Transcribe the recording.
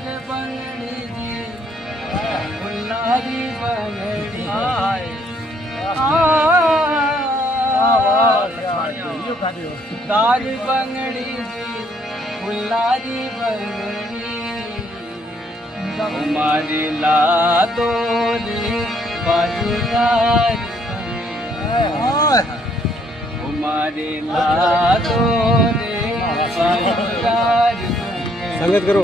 બંગડી જી ફુલ્લારી બંગડી તારી બંગડી જી ફુલ્લારી બંગડી મારી લાદો રે બાજુદારી મારી લાદો રે બાજુદારી સંગત કરો